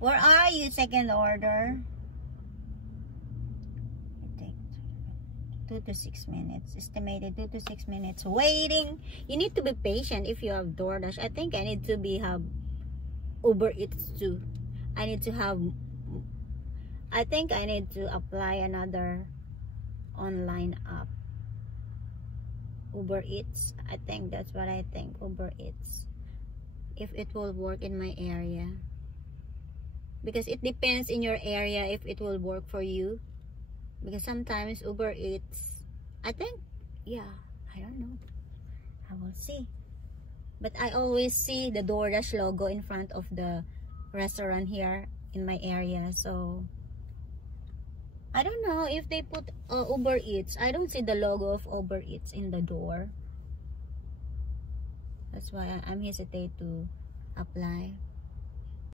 Where are you? Second order. It takes 2 to 6 minutes. Estimated 2 to 6 minutes waiting. You need to be patient if you have DoorDash. I think I need to have Uber Eats too. I think I need to apply another online app. Uber Eats. I think that's what I think. Uber Eats. If it will work in my area. Because it depends in your area if it will work for you. Because sometimes Uber Eats, I think, yeah, I don't know. I will see. But I always see the DoorDash logo in front of the restaurant here in my area. So, I don't know if they put Uber Eats. I don't see the logo of Uber Eats in the door. That's why I'm hesitate to apply.